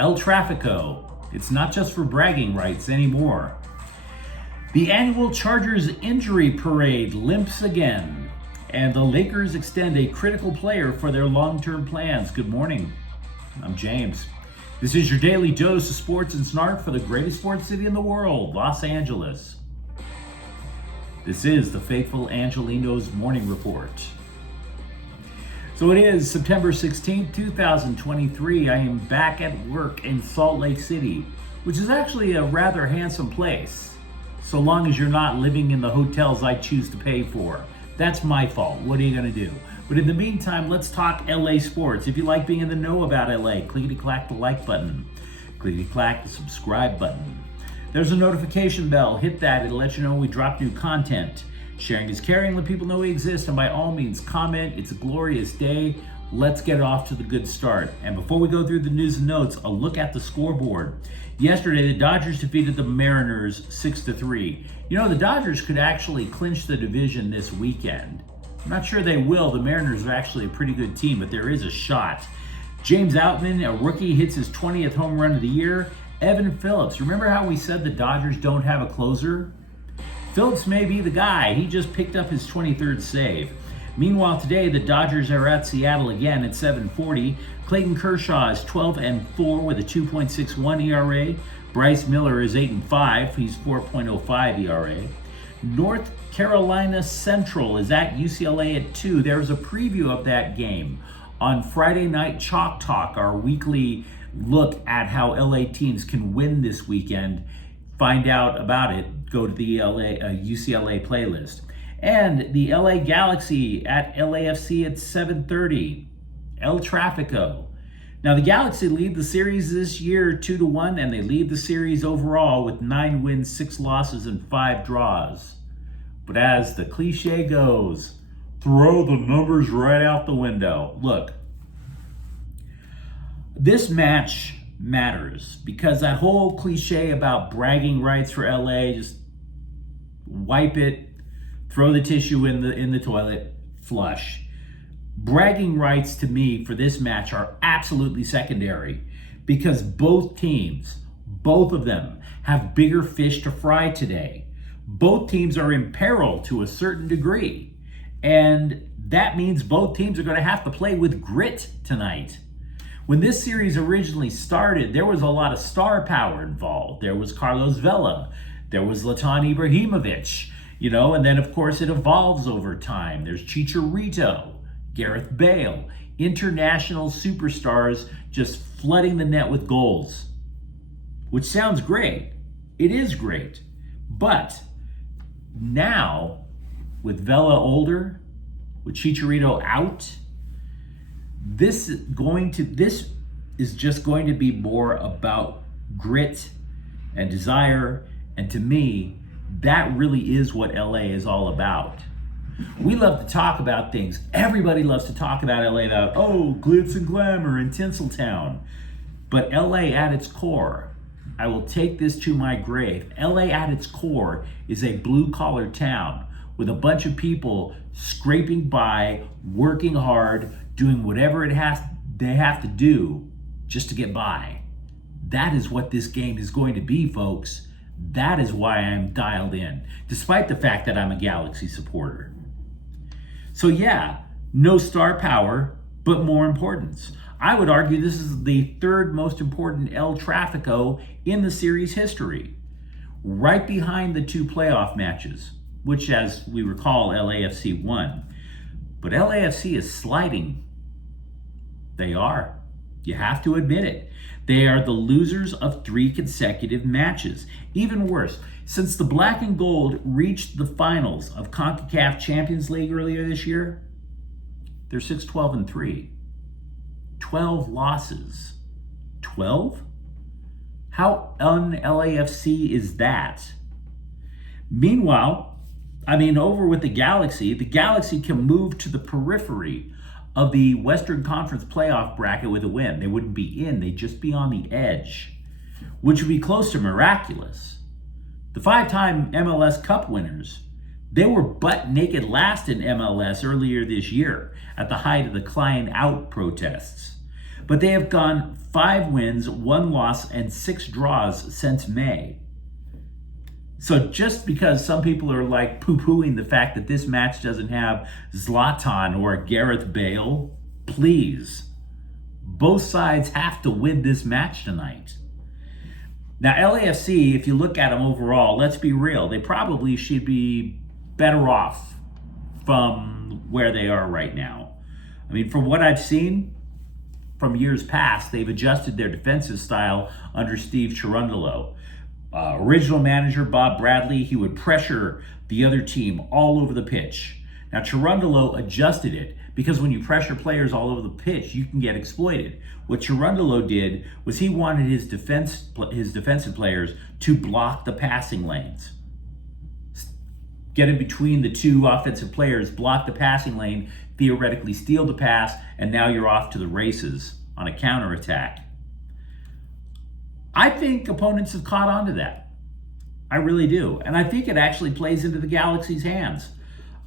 El Trafico. It's not just for bragging rights anymore. The annual Chargers injury parade limps again, and the Lakers extend a critical player for their long-term plans. Good morning. I'm James. This is your daily dose of sports and snark for the greatest sports city in the world, Los Angeles. This is the faithful Angelenos morning report. So it is September 16th, 2023. I am back at work in Salt Lake City, which is actually a rather handsome place, so long as you're not living in the hotels I choose to pay for. That's my fault. What are you going to do? But in the meantime, let's talk LA sports. If you like being in the know about LA, clickety-clack the like button. Clickety-clack the subscribe button. There's a notification bell. Hit that. It'll let you know when we drop new content. Sharing is caring. Let people know we exist. And by all means, comment. It's a glorious day. Let's get off to the good start. And before we go through the news and notes, a look at the scoreboard. Yesterday, the Dodgers defeated the Mariners 6-3. You know, the Dodgers could actually clinch the division this weekend. I'm not sure they will. The Mariners are actually a pretty good team, but there is a shot. James Outman, a rookie, hits his 20th home run of the year. Evan Phillips. Remember how we said the Dodgers don't have a closer? Phillips may be the guy. He just picked up his 23rd save. Meanwhile, today, the Dodgers are at Seattle again at 7:40. Clayton Kershaw is 12-4 with a 2.61 ERA. Bryce Miller is 8-5. He's 4.05 ERA. North Carolina Central is at UCLA at 2. There's a preview of that game on Friday Night Chalk Talk, our weekly look at how LA teams can win this weekend. Find out about it. Go to the UCLA playlist. And the LA Galaxy at LAFC at 7:30. El Trafico. Now the Galaxy lead the series this year 2-1, and they lead the series overall with 9 wins, 6 losses, and 5 draws. But as the cliche goes, throw the numbers right out the window. Look, this match matters because that whole cliche about bragging rights for LA, just wipe it, throw the tissue in the toilet, flush. Bragging rights to me for this match are absolutely secondary because both teams, both of them, have bigger fish to fry today. Both teams are in peril to a certain degree, and that means both teams are going to have to play with grit tonight. When this series originally started, there was a lot of star power involved. There was Carlos Vela, there was Zlatan Ibrahimovic, and then of course it evolves over time. There's Chicharito, Gareth Bale, international superstars just flooding the net with goals, which sounds great. It is great. But now, with Vela older, with Chicharito out, this is just going to be more about grit and desire. And to me, that really is what LA is all about. We love to talk about things. Everybody loves to talk about LA, about, glitz and glamour and Tinseltown. But LA at its core, I will take this to my grave. LA at its core is a blue-collar town with a bunch of people scraping by, working hard, doing whatever they have to do just to get by. That is what this game is going to be, folks. That is why I'm dialed in, despite the fact that I'm a Galaxy supporter. So yeah, no star power, but more importance. I would argue this is the third most important El Trafico in the series history, right behind the 2 playoff matches, which, as we recall, LAFC won. But LAFC is sliding. They are. You have to admit it. They are the losers of 3 consecutive matches. Even worse, since the Black and Gold reached the finals of CONCACAF Champions League earlier this year, they're 6-12-3. 12 losses. 12? How un-LAFC is that? Meanwhile, over with the Galaxy can move to the periphery of the Western Conference playoff bracket with a win. They wouldn't be in, they'd just be on the edge, which would be close to miraculous. The 5-time MLS Cup winners, they were butt naked last in MLS earlier this year at the height of the Klein out protests. but they have gone 5 wins, 1 loss, and 6 draws since May. So just because some people are like poo-pooing the fact that this match doesn't have Zlatan or Gareth Bale, please, both sides have to win this match tonight. Now, LAFC, if you look at them overall, let's be real, they probably should be better off from where they are right now. I mean, from what I've seen from years past, they've adjusted their defensive style under Steve Cherundolo. Original manager Bob Bradley, he would pressure the other team all over the pitch. Now, Cherundolo adjusted it because when you pressure players all over the pitch, you can get exploited. What Cherundolo did was he wanted his defensive players to block the passing lanes. Get in between the 2 offensive players, block the passing lane, theoretically steal the pass, and now you're off to the races on a counterattack. I think opponents have caught on to that. I really do. And I think it actually plays into the Galaxy's hands.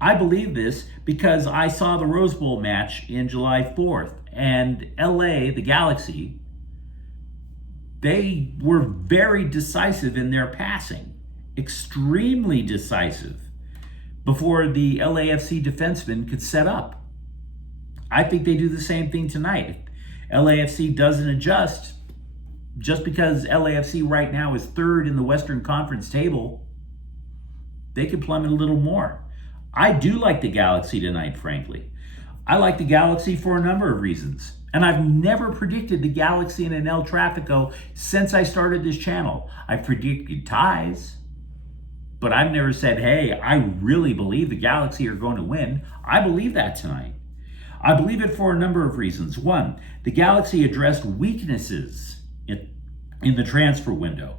I believe this because I saw the Rose Bowl match in July 4th, and LA, the Galaxy, they were very decisive in their passing, extremely decisive, before the LAFC defenseman could set up. I think they do the same thing tonight. If LAFC doesn't adjust, just because LAFC right now is 3rd in the Western Conference table, they could plummet a little more. I do like the Galaxy tonight, frankly. I like the Galaxy for a number of reasons. And I've never predicted the Galaxy and El Trafico since I started this channel. I've predicted ties, but I've never said, hey, I really believe the Galaxy are going to win. I believe that tonight. I believe it for a number of reasons. 1, the Galaxy addressed weaknesses in the transfer window.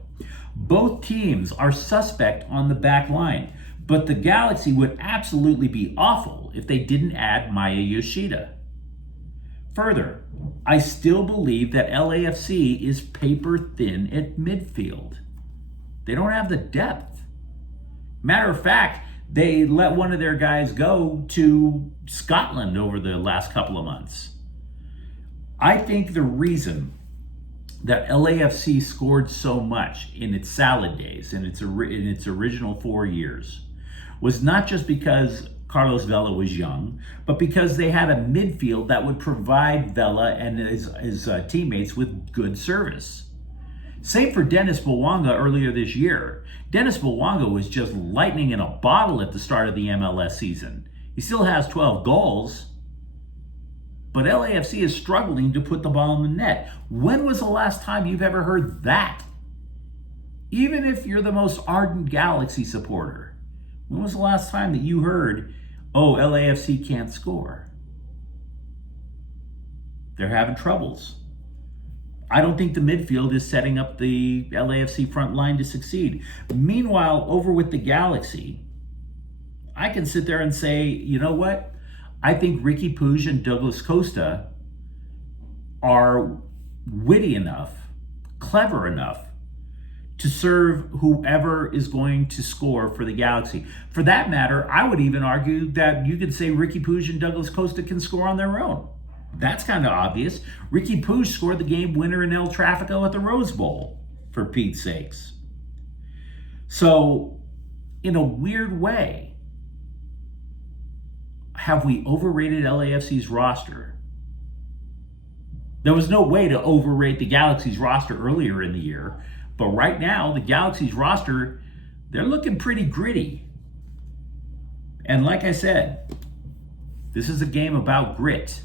Both teams are suspect on the back line, but the Galaxy would absolutely be awful if they didn't add Maya Yoshida. Further, I still believe that LAFC is paper thin at midfield. They don't have the depth. Matter of fact, they let one of their guys go to Scotland over the last couple of months. I think the reason that LAFC scored so much in its salad days, in its original 4 years, was not just because Carlos Vela was young, but because they had a midfield that would provide Vela and his teammates with good service. Same for Dennis Bwanga earlier this year. Dennis Bwanga was just lightning in a bottle at the start of the MLS season. He still has 12 goals, but LAFC is struggling to put the ball in the net. When was the last time you've ever heard that? Even if you're the most ardent Galaxy supporter, when was the last time that you heard, oh, LAFC can't score? They're having troubles. I don't think the midfield is setting up the LAFC front line to succeed. Meanwhile, over with the Galaxy, I can sit there and say, you know what? I think Ricky Puig and Douglas Costa are witty enough, clever enough to serve whoever is going to score for the Galaxy. For that matter, I would even argue that you could say Ricky Puig and Douglas Costa can score on their own. That's kind of obvious. Ricky Puig scored the game winner in El Trafico at the Rose Bowl, for Pete's sakes. So, in a weird way, have we overrated LAFC's roster? There was no way to overrate the Galaxy's roster earlier in the year, but right now, the Galaxy's roster, they're looking pretty gritty. And like I said, this is a game about grit.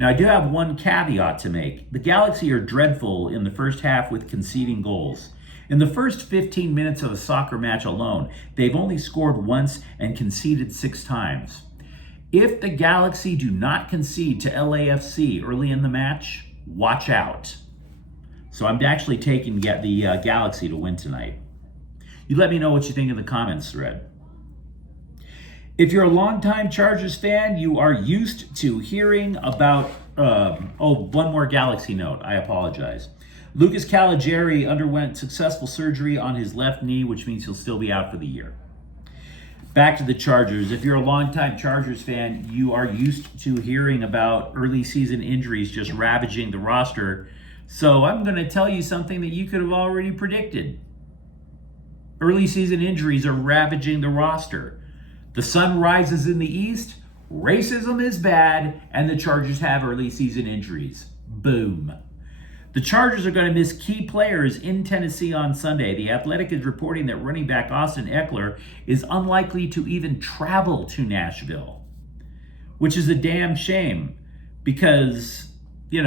Now, I do have one caveat to make. The Galaxy are dreadful in the first half with conceding goals. In the first 15 minutes of a soccer match alone, they've only scored once and conceded 6 times. If the Galaxy do not concede to LAFC early in the match, watch out. So I'm actually taking the Galaxy to win tonight. You let me know what you think in the comments thread. If you're a longtime Chargers fan, you are used to hearing about, one more Galaxy note, I apologize. Lucas Caligari underwent successful surgery on his left knee, which means he'll still be out for the year. Back to the Chargers. If you're a longtime Chargers fan, you are used to hearing about early season injuries just ravaging the roster. So I'm going to tell you something that you could have already predicted. Early season injuries are ravaging the roster. The sun rises in the east, racism is bad, and the Chargers have early season injuries. Boom. The Chargers are going to miss key players in Tennessee on Sunday. The Athletic is reporting that running back Austin Eckler is unlikely to even travel to Nashville, which is a damn shame because, he's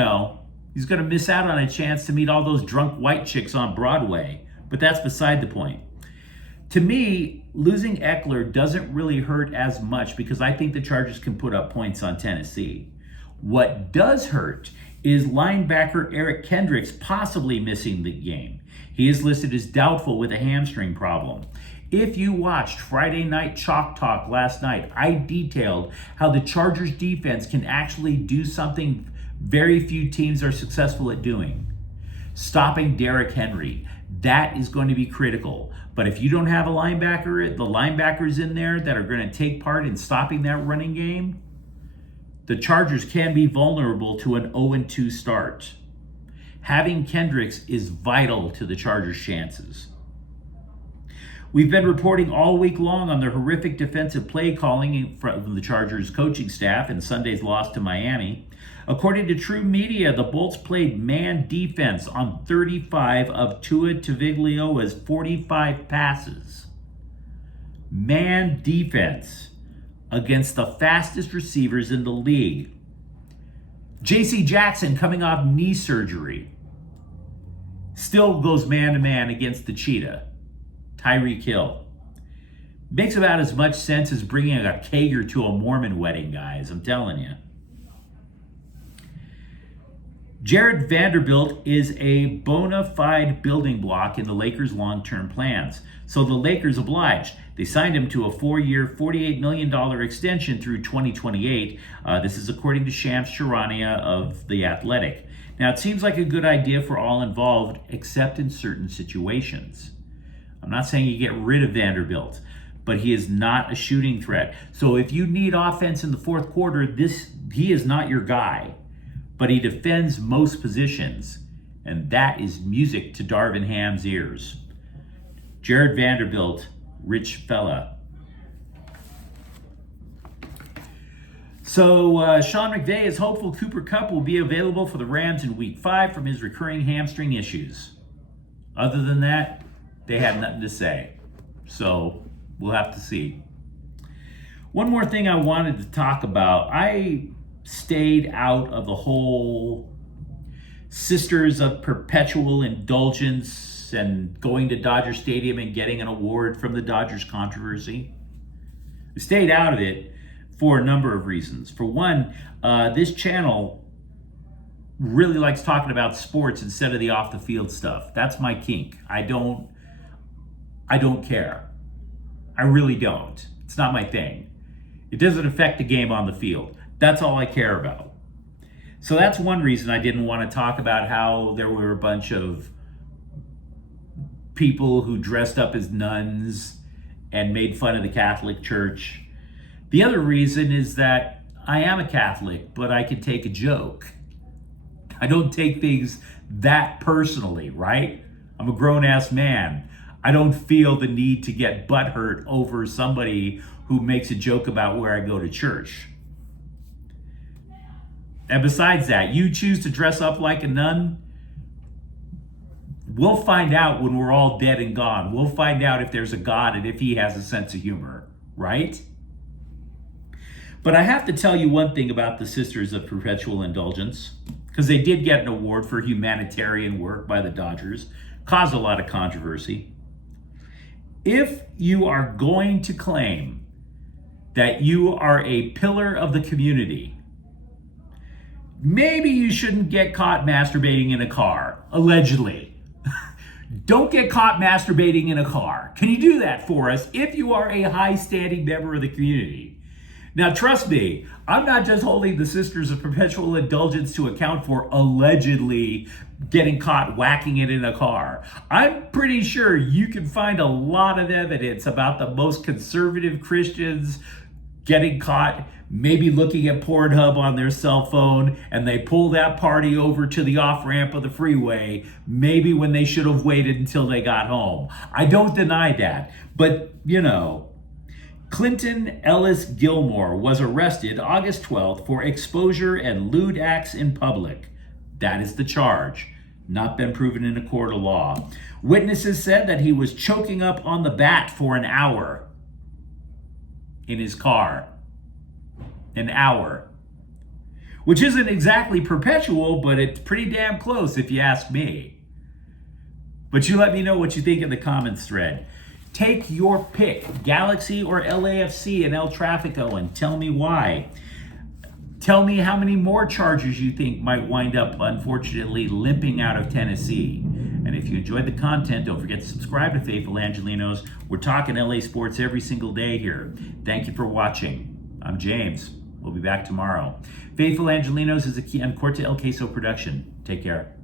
going to miss out on a chance to meet all those drunk white chicks on Broadway. But that's beside the point. To me, losing Eckler doesn't really hurt as much because I think the Chargers can put up points on Tennessee. What does hurt is linebacker Eric Kendricks possibly missing the game. He is listed as doubtful with a hamstring problem. If you watched Friday Night Chalk Talk last night, I detailed how the Chargers defense can actually do something very few teams are successful at doing. Stopping Derrick Henry. That is going to be critical. But if you don't have a linebacker, the linebackers in there that are going to take part in stopping that running game, the Chargers can be vulnerable to an 0-2 start. Having Kendricks is vital to the Chargers' chances. We've been reporting all week long on the horrific defensive play calling from the Chargers coaching staff in Sunday's loss to Miami. According to True Media, the Bolts played man defense on 35 of Tua Tagovailoa's 45 passes. Man defense against the fastest receivers in the league. J.C. Jackson, coming off knee surgery, still goes man-to-man against the cheetah, Tyreek Hill. Makes about as much sense as bringing a kegger to a Mormon wedding, guys, I'm telling you. Jarred Vanderbilt is a bona fide building block in the Lakers' long-term plans. So the Lakers obliged. They signed him to a 4-year, $48 million extension through 2028. This is according to Shams Charania of The Athletic. Now, it seems like a good idea for all involved, except in certain situations. I'm not saying you get rid of Vanderbilt, but he is not a shooting threat. So if you need offense in the fourth quarter, he is not your guy. But he defends most positions, and that is music to Darvin Ham's ears. Jarred Vanderbilt, rich fella. So Sean McVay is hopeful Cooper Kupp will be available for the Rams in Week 5 from his recurring hamstring issues. Other than that, they had nothing to say. So we'll have to see. One more thing I wanted to talk about. I stayed out of the whole Sisters of Perpetual Indulgence and going to Dodger Stadium and getting an award from the Dodgers controversy. I stayed out of it for a number of reasons. For one, this channel really likes talking about sports instead of the off the field stuff. That's my kink. I don't care. I really don't. It's not my thing. It doesn't affect the game on the field. That's all I care about. So that's one reason I didn't want to talk about how there were a bunch of people who dressed up as nuns and made fun of the Catholic Church. The other reason is that I am a Catholic, but I can take a joke. I don't take things that personally, right? I'm a grown-ass man. I don't feel the need to get butthurt over somebody who makes a joke about where I go to church. And besides that, you choose to dress up like a nun, we'll find out when we're all dead and gone. We'll find out if there's a God and if he has a sense of humor, right? But I have to tell you one thing about the Sisters of Perpetual Indulgence, because they did get an award for humanitarian work by the Dodgers, caused a lot of controversy. If you are going to claim that you are a pillar of the community, maybe you shouldn't get caught masturbating in a car, allegedly. Don't get caught masturbating in a car. Can you do that for us if you are a high-standing member of the community? Now, trust me, I'm not just holding the Sisters of Perpetual Indulgence to account for allegedly getting caught whacking it in a car. I'm pretty sure you can find a lot of evidence about the most conservative Christians getting caught maybe looking at Pornhub on their cell phone, and they pull that party over to the off-ramp of the freeway, maybe when they should have waited until they got home. I don't deny that, but Clinton Ellis Gilmore was arrested August 12th for exposure and lewd acts in public. That is the charge. Not been proven in a court of law. Witnesses said that he was choking up on the bat for an hour in his car. An hour. Which isn't exactly perpetual, but it's pretty damn close if you ask me. But you let me know what you think in the comments thread. Take your pick, Galaxy or LAFC and El Trafico, and tell me why. Tell me how many more Chargers you think might wind up, unfortunately, limping out of Tennessee. And if you enjoyed the content, don't forget to subscribe to Faithful Angelenos. We're talking LA sports every single day here. Thank you for watching. I'm James. We'll be back tomorrow. Faithful Angelenos is a Corte El Queso production. Take care.